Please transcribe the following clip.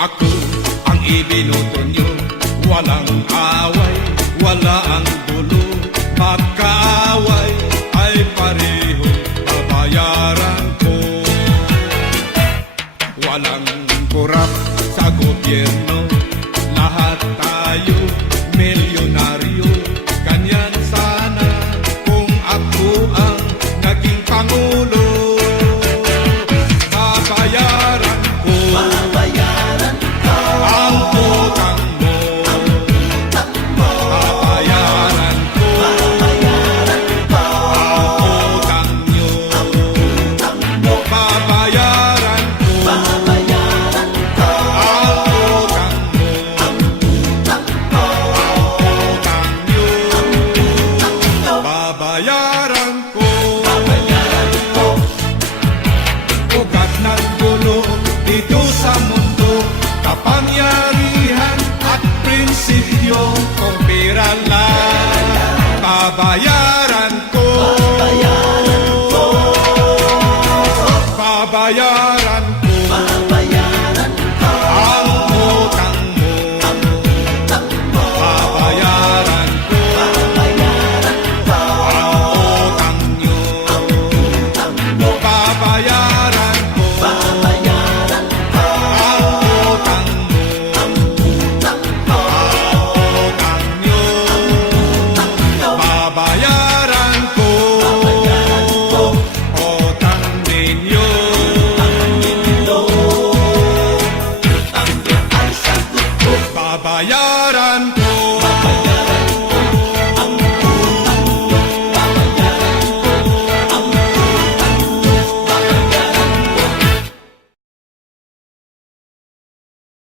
Ako ang ibinoto nyo, walang away, wala ang gulo. Pagkaaway ay pareho babayaran ko. Walang korap sa gobyerno, lahat tayo milyonaryo. Ganyan sana kung ako ang naging pangulo. Babayaran ko ang utang mo. Babayaran ko ang utang nyo. Babayaran ko ang utang mo. Utang nyo. Babayaran ko. Ugat ng gulo dito sa mundo, kapangyarihan at prinsipyo kung pera lang. Babayaran ko. Babayaran ko.